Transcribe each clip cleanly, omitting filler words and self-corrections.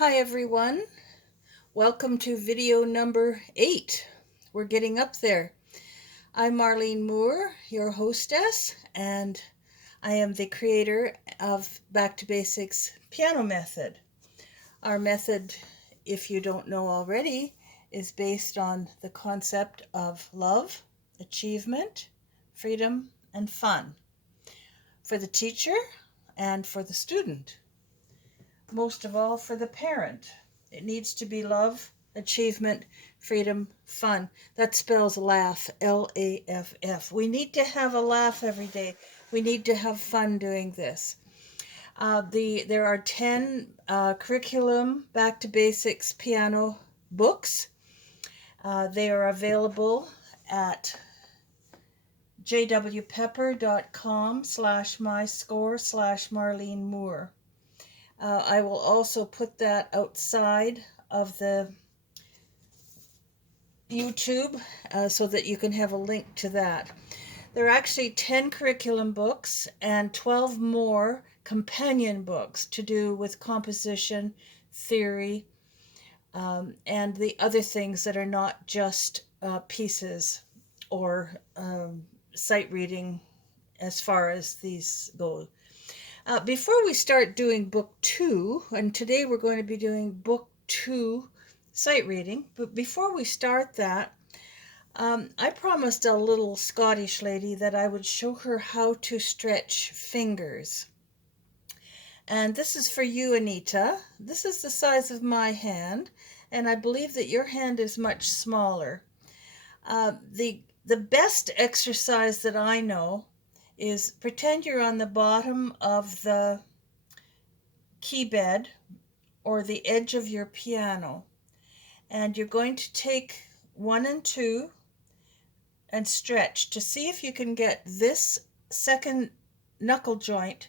Hi everyone, welcome to video number 8. We're getting up there. I'm Marlene Moore, your hostess, and I am the creator of Back to Basics Piano Method. Our method, if you don't know already, is based on the concept of love, achievement, freedom, and fun for the teacher and for the student. Most of all for the parent. It needs to be love, achievement, freedom, fun. That spells laugh, Laff. We need to have a laugh every day. We need to have fun doing this. There are 10 curriculum Back to Basics piano books. They are available at jwpepper.com/myscore/Marlene Moore. I will also put that outside of the YouTube so that you can have a link to that. There are actually 10 curriculum books and 12 more companion books to do with composition, theory, and the other things that are not just pieces or sight reading as far as these go. Before we start doing book 2, and today we're going to be doing book 2 sight reading, but before we start that, I promised a little Scottish lady that I would show her how to stretch fingers. And this is for you, Anita. This is the size of my hand, and I believe that your hand is much smaller. The best exercise that I know is pretend you're on the bottom of the key bed or the edge of your piano, and you're going to take 1 and 2 and stretch to see if you can get this second knuckle joint,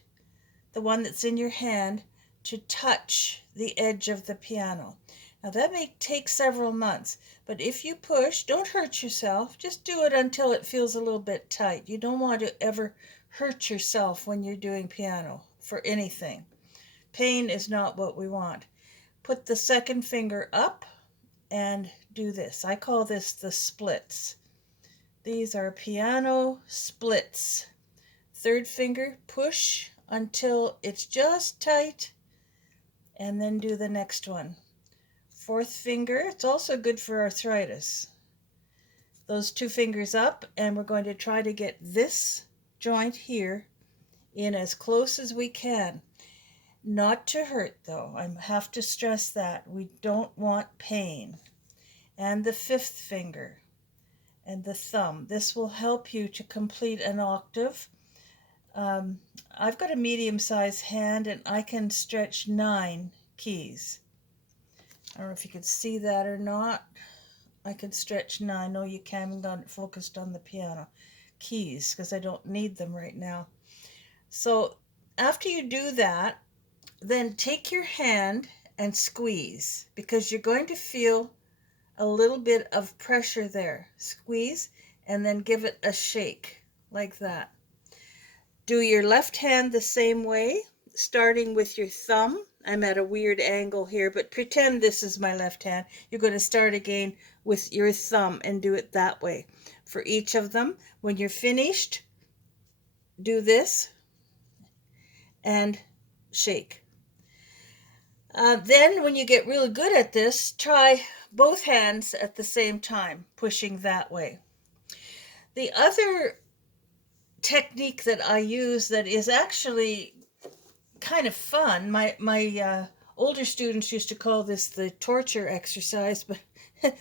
the one that's in your hand, to touch the edge of the piano. Now that may take several months, but if you push, don't hurt yourself. Just do it until it feels a little bit tight. You don't want to ever hurt yourself when you're doing piano for anything. Pain is not what we want. Put the second finger up and do this. I call this the splits. These are piano splits. Third finger, push until it's just tight, and then do the next one. Fourth finger, it's also good for arthritis. Those 2 fingers up, and we're going to try to get this joint here in as close as we can. Not to hurt, though. I have to stress that. We don't want pain. And the 5th finger and the thumb. This will help you to complete an octave. I've got a medium-sized hand, and I can stretch 9 keys. I don't know if you can see that or not. I can stretch 9. No, you can't. I'm not focused on the piano keys because I don't need them right now. So after you do that, then take your hand and squeeze, because you're going to feel a little bit of pressure there. Squeeze, and then give it a shake like that. Do your left hand the same way, starting with your thumb. I'm at a weird angle here, but pretend this is my left hand. You're going to start again with your thumb and do it that way for each of them. When you're finished, do this and shake. Then when you get really good at this, try both hands at the same time, pushing that way. The other technique that I use that is actually kind of fun, my older students used to call this the torture exercise, but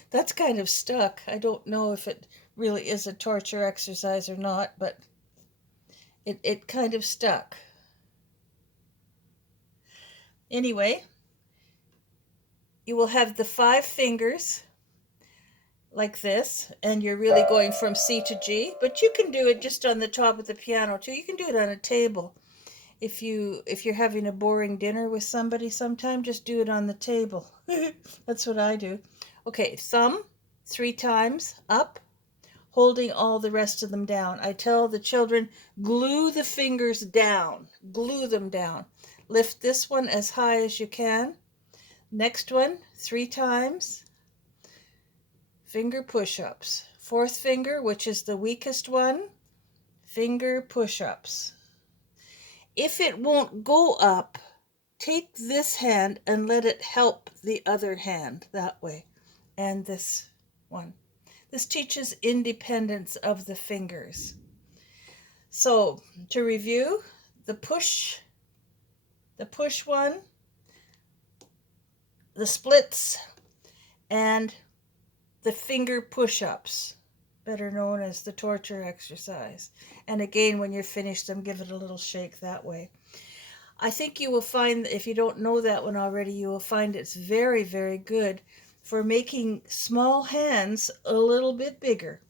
that's kind of stuck. I don't know if it really is a torture exercise or not, but it kind of stuck. Anyway, you will have the 5 fingers like this, and you're really going from C to G, but you can do it just on the top of the piano too. You can do it on a table. If you're having a boring dinner with somebody sometime, just do it on the table. That's what I do. Okay, thumb 3 times up, holding all the rest of them down. I tell the children, glue the fingers down. Glue them down. Lift this one as high as you can. Next one, 3 times, finger push-ups. Fourth finger, which is the weakest one, finger push-ups. If it won't go up, take this hand and let it help the other hand that way. And this one. This teaches independence of the fingers. So, to review, the push one, the splits, and the finger push-ups, better known as the torture exercise. And again, when you're finished them, give it a little shake that way. I think you will find that if you don't know that one already, you will find it's very, very good for making small hands a little bit bigger.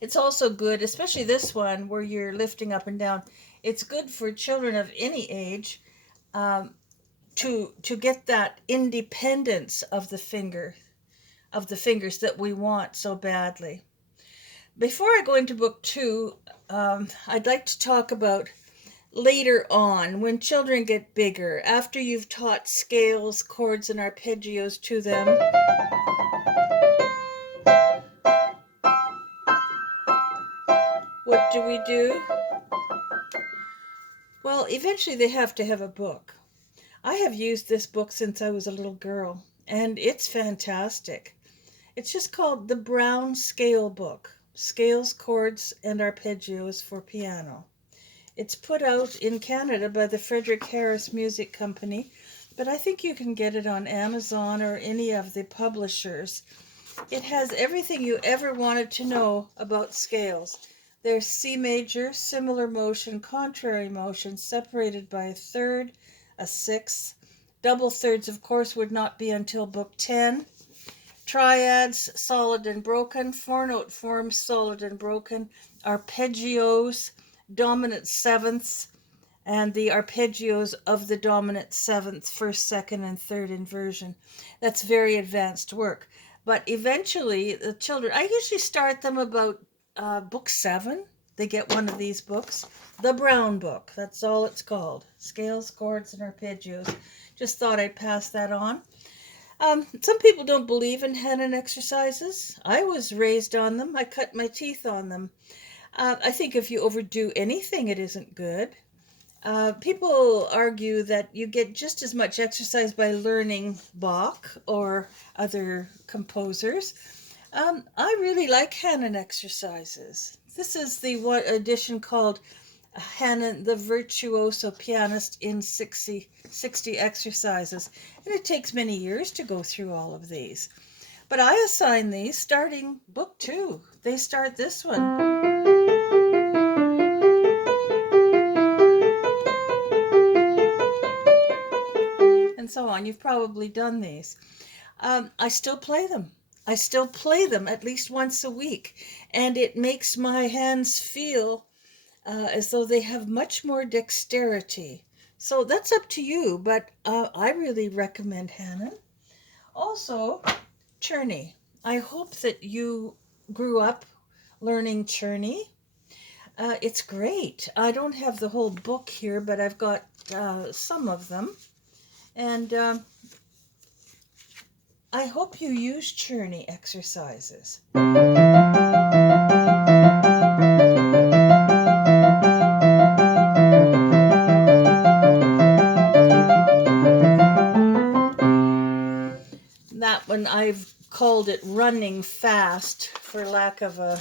It's also good, especially this one where you're lifting up and down. It's good for children of any age to get that independence of the fingers that we want so badly. Before I go into book 2, I'd like to talk about later on when children get bigger, after you've taught scales, chords, and arpeggios to them. What do we do? Well, eventually they have to have a book. I have used this book since I was a little girl, and it's fantastic. It's just called the Brown Scale Book, Scales, Chords, and Arpeggios for Piano. It's put out in Canada by the Frederick Harris Music Company, but I think you can get it on Amazon or any of the publishers. It has everything you ever wanted to know about scales. There's C major, similar motion, contrary motion, separated by a third, a sixth. Double thirds, of course, would not be until book 10. Triads, solid and broken. Four-note forms, solid and broken. Arpeggios, dominant sevenths, and the arpeggios of the dominant seventh, first, second, and third inversion. That's very advanced work. But eventually, the children, I usually start them about book 7. They get one of these books. The Brown Book, that's all it's called. Scales, chords, and arpeggios. Just thought I'd pass that on. Some people don't believe in Hanon exercises. I was raised on them. I cut my teeth on them. I think if you overdo anything, it isn't good. People argue that you get just as much exercise by learning Bach or other composers. I really like Hanon exercises. This is the one edition called Hanon, the Virtuoso Pianist in 60 exercises. And it takes many years to go through all of these. But I assign these starting book 2. They start this one. And so on. You've probably done these. I still play them. I still play them at least once a week. And it makes my hands feel as though they have much more dexterity. So that's up to you, but I really recommend Hanon. Also, Czerny. I hope that you grew up learning Czerny. It's great. I don't have the whole book here, but I've got some of them. And I hope you use Czerny exercises. That one, I've called it running fast for lack of a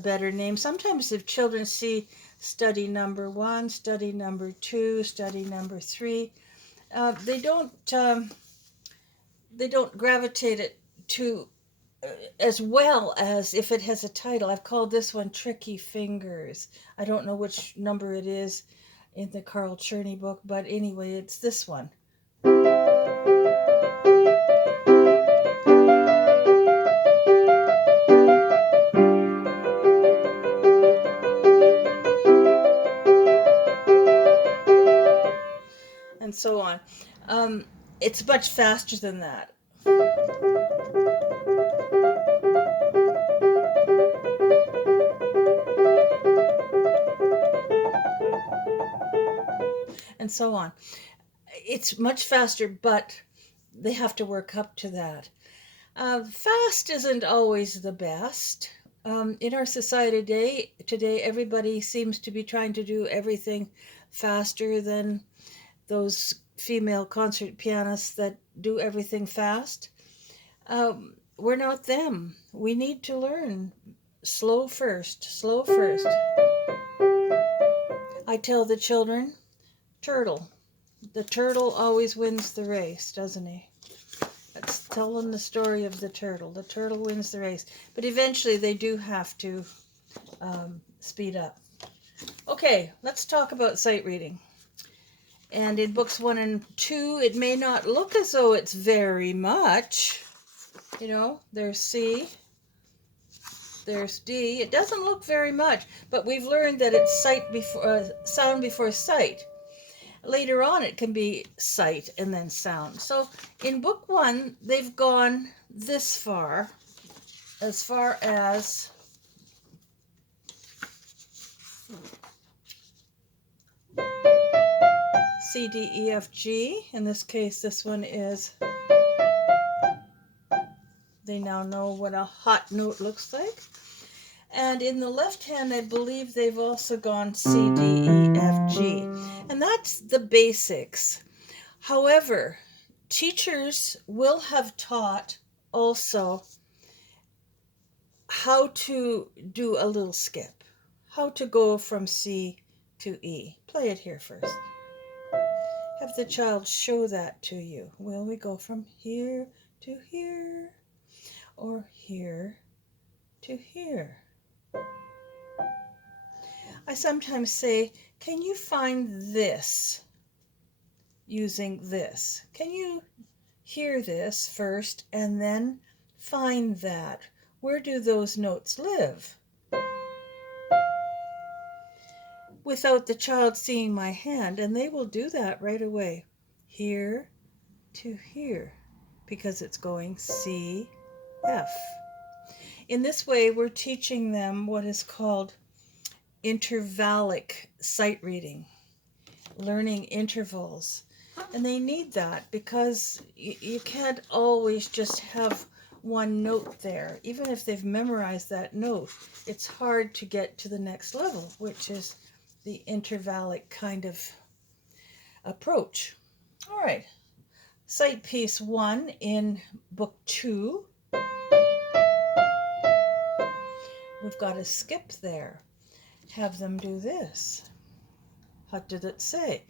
better name. Sometimes if children see study number 1, study number 2, study number 3, they don't gravitate it to as well as if it has a title. I've called this one Tricky Fingers. I don't know which number it is in the Carl Czerny book, but anyway, it's this one. And so on. It's much faster than that. And so on. it's much faster, but they have to work up to that. Fast isn't always the best. In our society today, everybody seems to be trying to do everything faster than those female concert pianists that do everything fast. We're not them. We need to learn slow first, slow first. I tell the children, turtle. The turtle always wins the race, doesn't he? Let's tell them the story of the turtle. The turtle wins the race. But eventually they do have to speed up. Okay, let's talk about sight reading. And in books 1 and 2, it may not look as though it's very much. You know, there's C, there's D. It doesn't look very much, but we've learned that it's sound before sight. Later on, it can be sight and then sound. So in book 1, they've gone this far, as far as C, D, E, F, G. In this case, this one is, they now know what a hot note looks like. And in the left hand, I believe they've also gone C, D, E, F, G. And that's the basics. However, teachers will have taught also how to do a little skip, how to go from C to E. Play it here first. Have the child show that to you. Will we go from here to here, or here to here? I sometimes say, can you find this using this? Can you hear this first and then find that? Where do those notes live? Without the child seeing my hand, and they will do that right away. Here to here, because it's going C, F. In this way, we're teaching them what is called intervallic sight reading, learning intervals. And they need that because you can't always just have one note there. Even if they've memorized that note, it's hard to get to the next level, which is the intervallic kind of approach. All right, sight piece 1 in book 2. We've got a skip there. Have them do this. What did it say?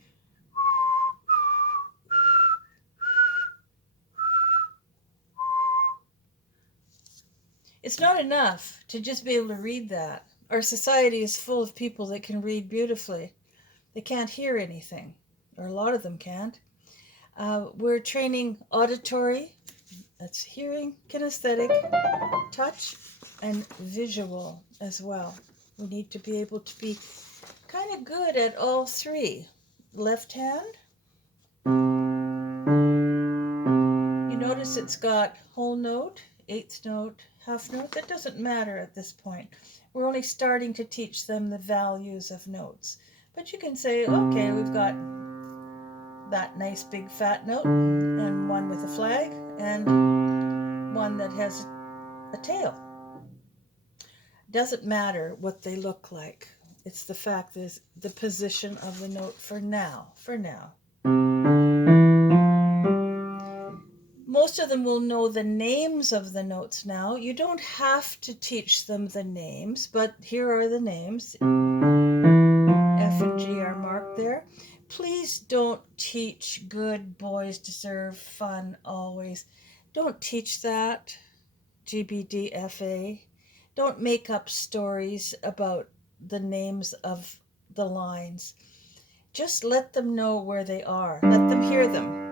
It's not enough to just be able to read that. Our society is full of people that can read beautifully. They can't hear anything, or a lot of them can't. We're training auditory, that's hearing, kinesthetic, touch, and visual as well. We need to be able to be kind of good at all three. Left hand. You notice it's got whole note, eighth note, half note. That doesn't matter at this point. We're only starting to teach them the values of notes. But you can say, okay, we've got that nice big fat note, and one with a flag, and one that has a tail. Doesn't matter what they look like. It's the fact is the position of the note for now. Most of them will know the names of the notes now. You don't have to teach them the names, but here are the names. F and G are marked there. Please don't teach good boys deserve fun always. Don't teach that. G, B, D, F, A. Don't make up stories about the names of the lines. Just let them know where they are. Let them hear them.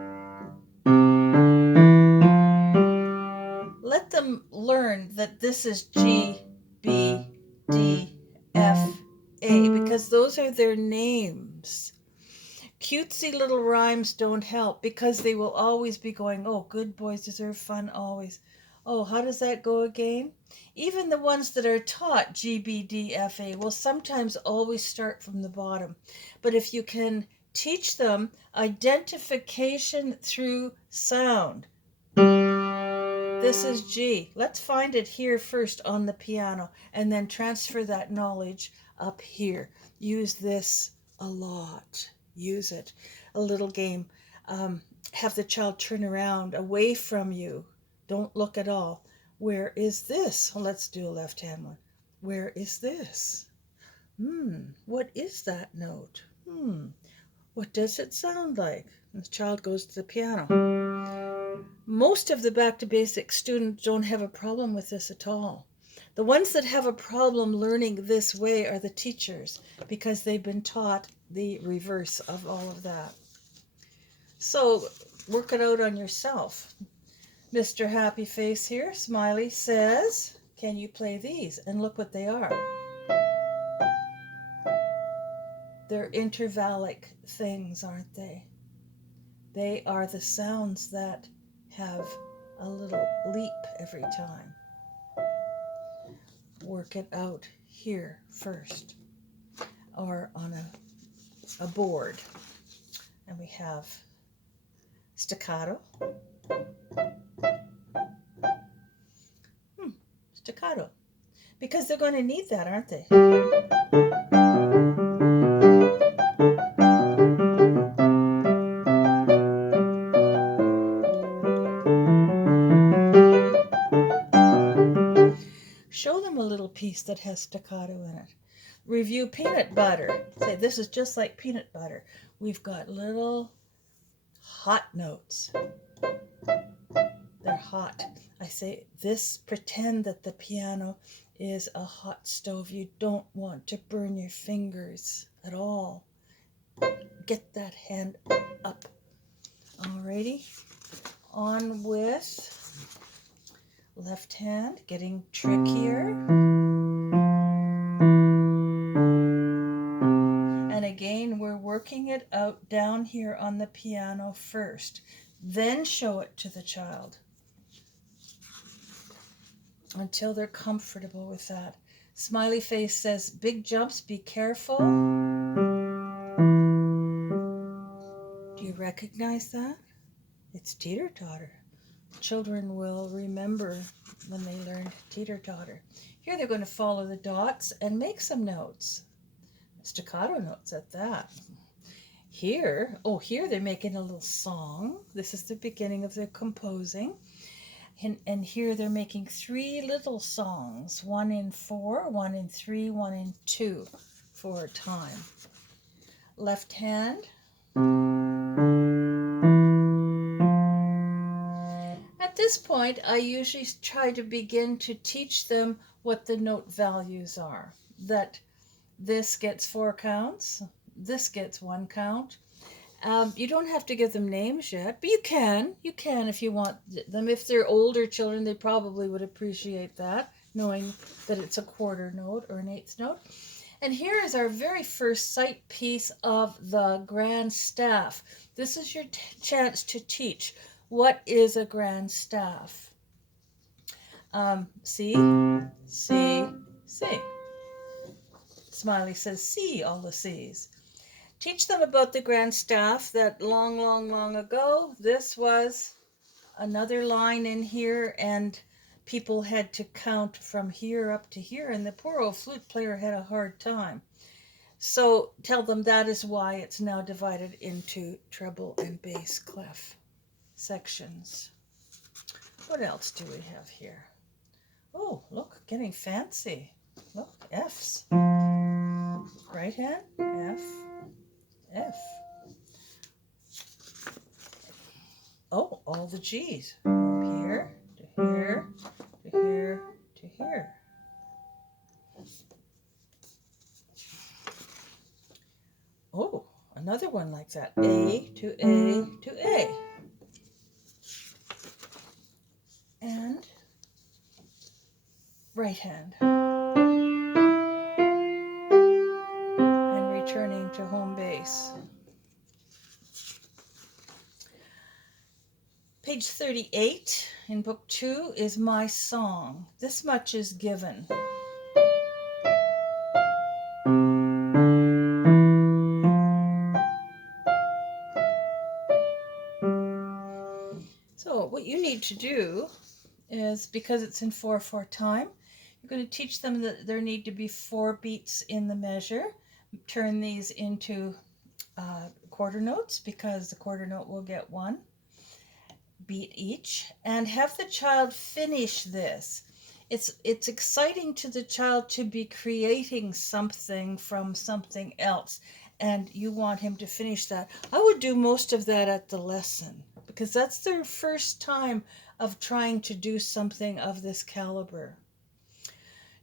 Let them learn that this is G, B, D, F, A, because those are their names. Cutesy little rhymes don't help because they will always be going, oh, good boys deserve fun always. Oh, how does that go again? Even the ones that are taught G, B, D, F, A will sometimes always start from the bottom. But if you can teach them identification through sound. This is G. Let's find it here first on the piano and then transfer that knowledge up here. Use this a lot. Use it. A little game. Have the child turn around away from you. Don't look at all. Where is this? Well, let's do a left hand one. Where is this? What is that note? What does it sound like? And the child goes to the piano. Most of the Back to Basics students don't have a problem with this at all. The ones that have a problem learning this way are the teachers, because they've been taught the reverse of all of that. So work it out on yourself. Mr. Happy Face here, Smiley, says, can you play these? And look what they are. They're intervallic things, aren't they? They are the sounds that have a little leap every time. Work it out here first, or on a board. And we have staccato. Staccato. Because they're going to need that, aren't they? Show them a little piece that has staccato in it. Review peanut butter. Say, this is just like peanut butter. We've got little hot notes. They're hot. I say, this, pretend that the piano is a hot stove. You don't want to burn your fingers at all. Get that hand up. Alrighty. On with left hand, getting trickier. And again, we're working it out down here on the piano first. Then show it to the child until they're comfortable with that. Smiley Face says, big jumps, be careful. Do you recognize that? It's teeter-totter. Children will remember when they learned teeter-totter. Here they're going to follow the dots and make some notes. Staccato notes at that. Here they're making a little song. This is the beginning of their composing. And here they're making 3 little songs, 1 in 4, 1 in 3, 1 in 2 for a time. Left hand. At this point, I usually try to begin to teach them what the note values are. That this gets 4 counts, this gets 1 count. You don't have to give them names yet, but you can if you want them. If they're older children, they probably would appreciate that, knowing that it's a quarter note or an eighth note. And here is our very first sight piece of the grand staff. This is your chance to teach. What is a grand staff? C, C, C. Smiley says C, all the C's. Teach them about the grand staff that long ago, this was another line in here, and people had to count from here up to here, and the poor old flute player had a hard time. So tell them that is why it's now divided into treble and bass clef sections. What else do we have here? Oh, look, getting fancy. Look, F's. Right hand, F, F. Oh, all the G's. From here to here to here to here. Oh, another one like that. A to A to A. And right hand. And returning to home base. Page 38 in book 2 is my song. This much is given. to do is, because it's in 4/4 time, you're going to teach them that there need to be 4 beats in the measure. Turn these into quarter notes, because the quarter note will get 1 beat each, and have the child finish this. It's exciting to the child to be creating something from something else, and you want him to finish that. I would do most of that at the lesson, because that's their first time of trying to do something of this caliber.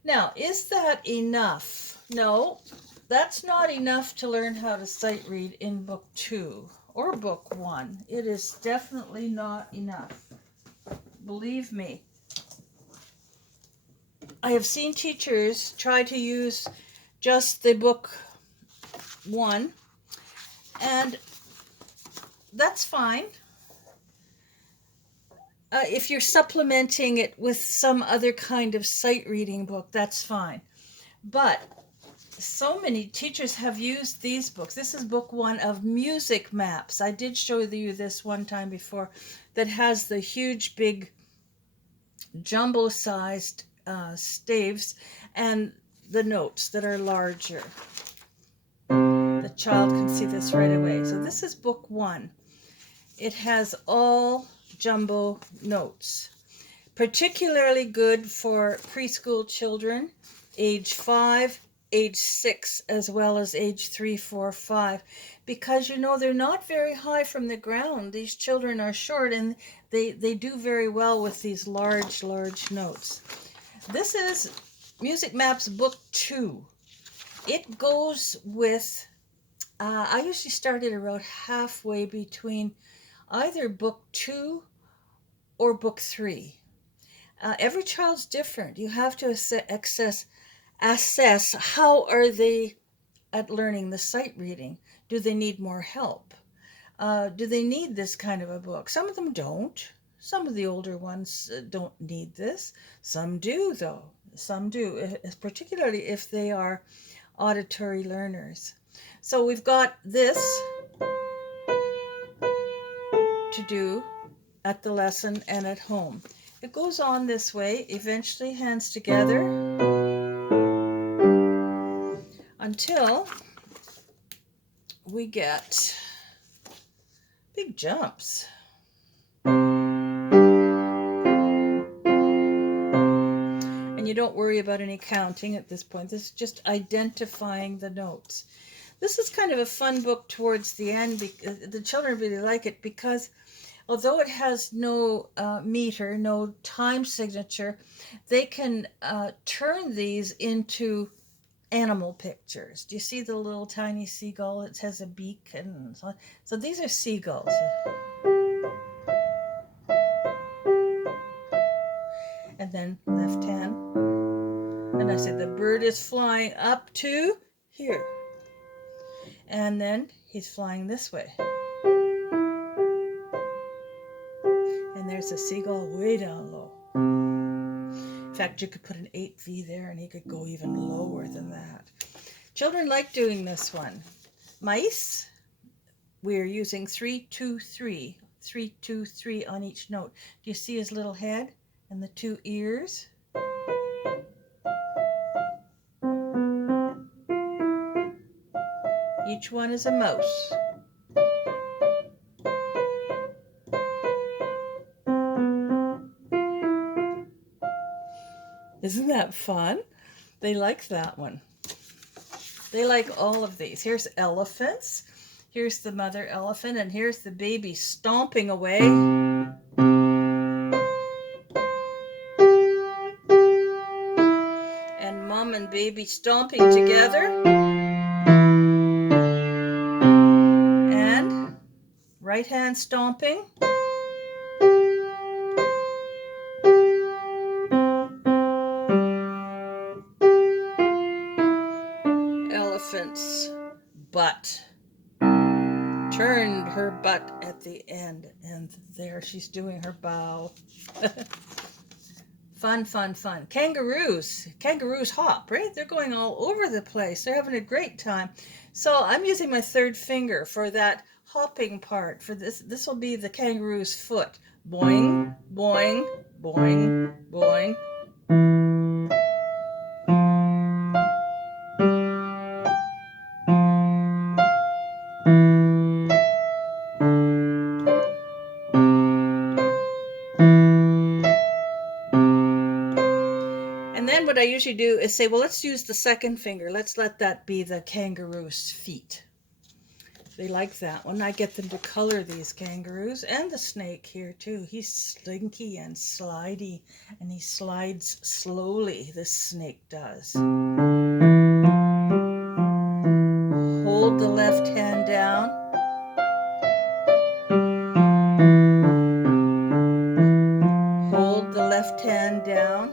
Now, is that enough? No, that's not enough to learn how to sight read in book 2 or book 1. It is definitely not enough. Believe me. I have seen teachers try to use just the book 1, and that's fine. If you're supplementing it with some other kind of sight reading book, that's fine. But so many teachers have used these books. This is book 1 of music maps. I did show you this one time before, that has the huge, big, jumbo-sized staves and the notes that are larger. The child can see this right away. So this is book 1. It has all jumbo notes. Particularly good for preschool children, age 5, age 6, as well as age 3, 4, 5, because they're not very high from the ground. These children are short, and they do very well with these large notes. This is Music Maps Book 2. It goes with, I usually start it around halfway between either book 2 or book 3. Every child's different. You have to assess how are they at learning the sight reading. Do they need more help? Do they need this kind of a book? Some of them don't. Some of the older ones don't need this. Some do, though. Some do, particularly if they are auditory learners. So we've got this to do at the lesson and at home. It goes on this way, eventually hands together, until we get big jumps. And you don't worry about any counting at this point. This is just identifying the notes. This is kind of a fun book towards the end. The children really like it because although it has no meter, no time signature, they can turn these into animal pictures. Do you see the little tiny seagull? It has a beak and so on. So these are seagulls. And then left hand. And I said the bird is flying up to here. And then he's flying this way. And there's a seagull way down low. In fact, you could put an 8V there and he could go even lower than that. Children like doing this one. Mice, we're using 3, 2, 3. 3, 2, 3 on each note. Do you see his little head and the 2 ears? Each one is a mouse. Isn't that fun? They like that one. They like all of these. Here's elephants. Here's the mother elephant, and here's the baby stomping away. And mom and baby stomping together. And right hand stomping. Elephant's butt. Turned her butt at the end, and there she's doing her bow. Fun, fun, fun. Kangaroos hop, right? They're going all over the place. They're having a great time. So I'm using my third finger for that hopping part. For this will be the kangaroo's foot. Boing, boing, boing, boing. And then what I usually do is say, well, let's use the second finger. Let's let that be the kangaroo's feet. They like that one. I get them to color these kangaroos and the snake here too. He's slinky and slidey, and he slides slowly, this snake does. Hold the left hand down. Hold the left hand down.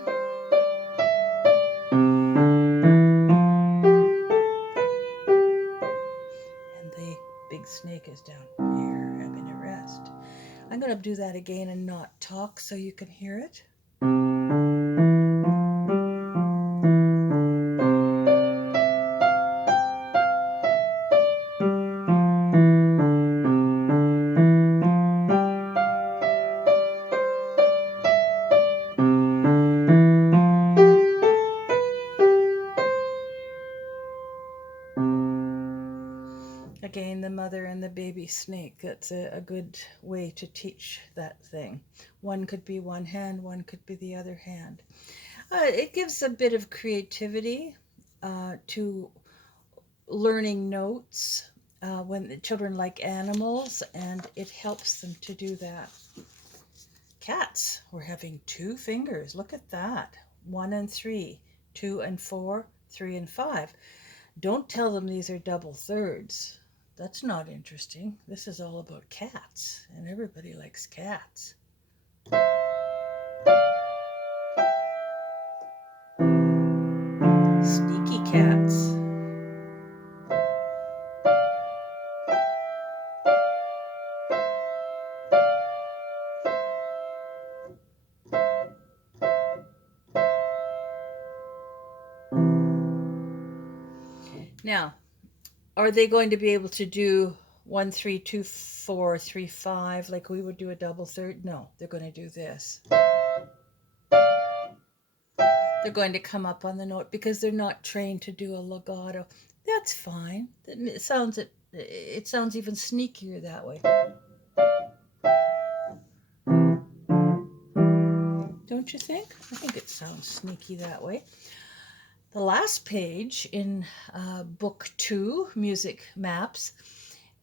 And the big snake is down here having a rest. I'm going to do that again and not talk so you can hear it. Again, the mother and the baby snake. That's a good way to teach that thing. One could be one hand, one could be the other hand. It gives a bit of creativity to learning notes when the children like animals, and it helps them to do that. Cats, we're having 2 fingers. Look at that. 1 and 3, 2 and 4, 3 and 5. Don't tell them these are double thirds. That's not interesting. This is all about cats, and everybody likes cats. Sneaky cats. Now, are they going to be able to do 1, 3, 2, 4, 3, 5 like we would do a double third? No, they're going to do this. They're going to come up on the note because they're not trained to do a legato. That's fine. It sounds even sneakier that way. Don't you think? I think it sounds sneaky that way. The last page in book 2, Music Maps,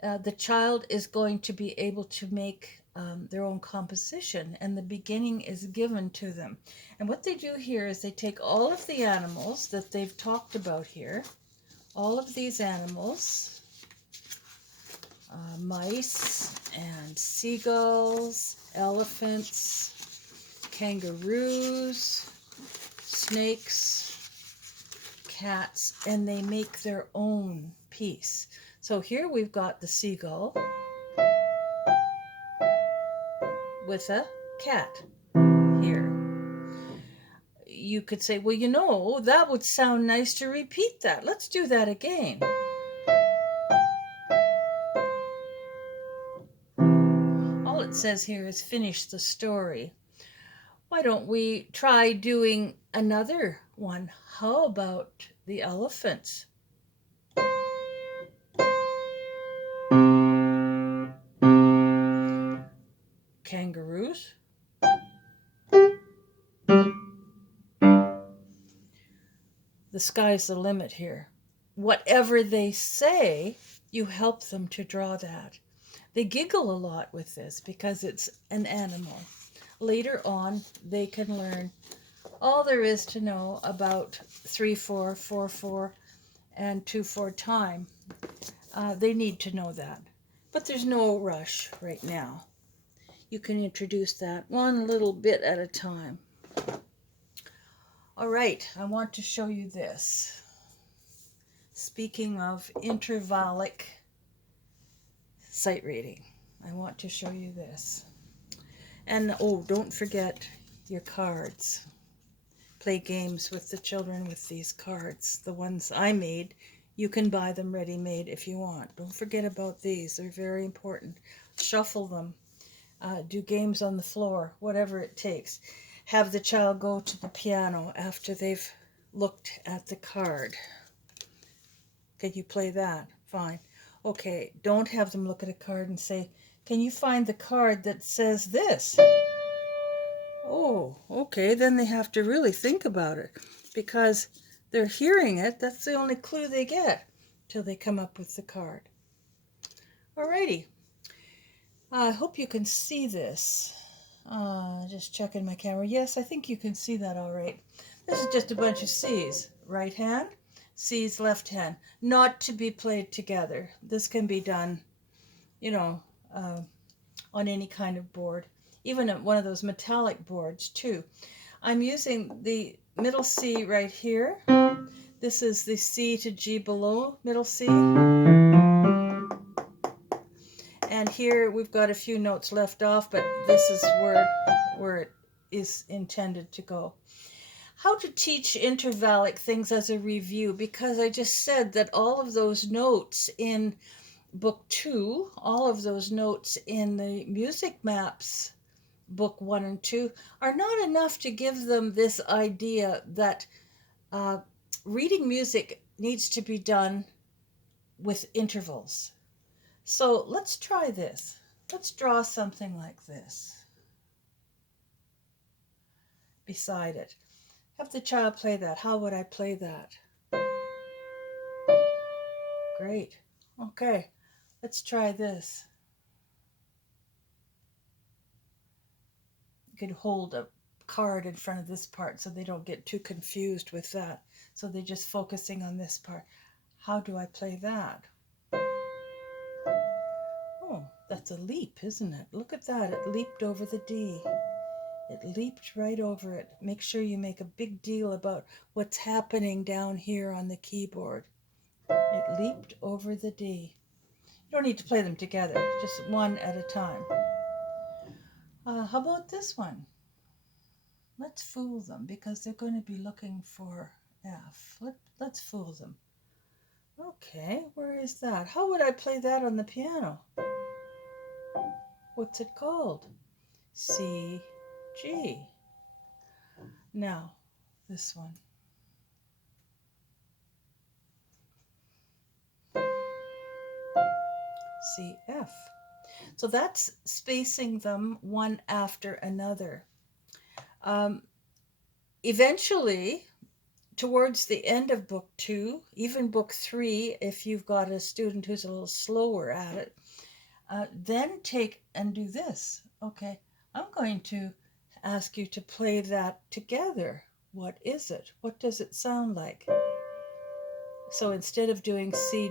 the child is going to be able to make their own composition, and the beginning is given to them. And what they do here is they take all of the animals that they've talked about here, all of these animals, mice and seagulls, elephants, kangaroos, snakes, cats, and they make their own piece. So here we've got the seagull with a cat here. You could say, well, you know, that would sound nice to repeat that. Let's do that again. All it says here is finish the story. Why don't we try doing another one? How about the elephants? Kangaroos? The sky's the limit here. Whatever they say, you help them to draw that. They giggle a lot with this because it's an animal. Later on, they can learn all there is to know about 3/4, 4/4, and 2/4 time. They need to know that. But there's no rush right now. You can introduce that one little bit at a time. All right, I want to show you this. Speaking of intervallic sight reading, I want to show you this. And oh, don't forget your cards. Play games with the children with these cards. The ones I made, you can buy them ready-made if you want. Don't forget about these. They're very important. Shuffle them. do games on the floor, whatever it takes. Have the child go to the piano after they've looked at the card. Can you play that? Fine. Okay, don't have them look at a card and say, can you find the card that says this? Oh, okay, then they have to really think about it because they're hearing it. That's the only clue they get till they come up with the card. Alrighty. I hope you can see this. Just checking my camera. Yes, I think you can see that all right. This is just a bunch of C's. Right hand, C's left hand. Not to be played together. This can be done, you know, on any kind of board. Even one of those metallic boards too. I'm using the middle C right here. This is the C to G below, middle C. And here we've got a few notes left off, but this is where it is intended to go. How to teach intervallic things as a review, because I just said that all of those notes in book 2, all of those notes in the music maps, book 1 and 2, are not enough to give them this idea that reading music needs to be done with intervals. So let's try this. Let's draw something like this beside it. Have the child play that. How would I play that? Great. Okay, let's try this. You could hold a card in front of this part so they don't get too confused with that. So they're just focusing on this part. How do I play that? Oh, that's a leap, isn't it? Look at that. It leaped over the D. It leaped right over it. Make sure you make a big deal about what's happening down here on the keyboard. It leaped over the D. You don't need to play them together, just one at a time. How about this one? Let's fool them because they're going to be looking for F. Let's fool them. Okay, where is that? How would I play that on the piano? What's it called? C, G. Now, this one. C, F. So that's spacing them one after another. Eventually, towards the end of book 2, even book 3, if you've got a student who's a little slower at it, then take and do this. Okay, I'm going to ask you to play that together. What is it? What does it sound like? So instead of doing C,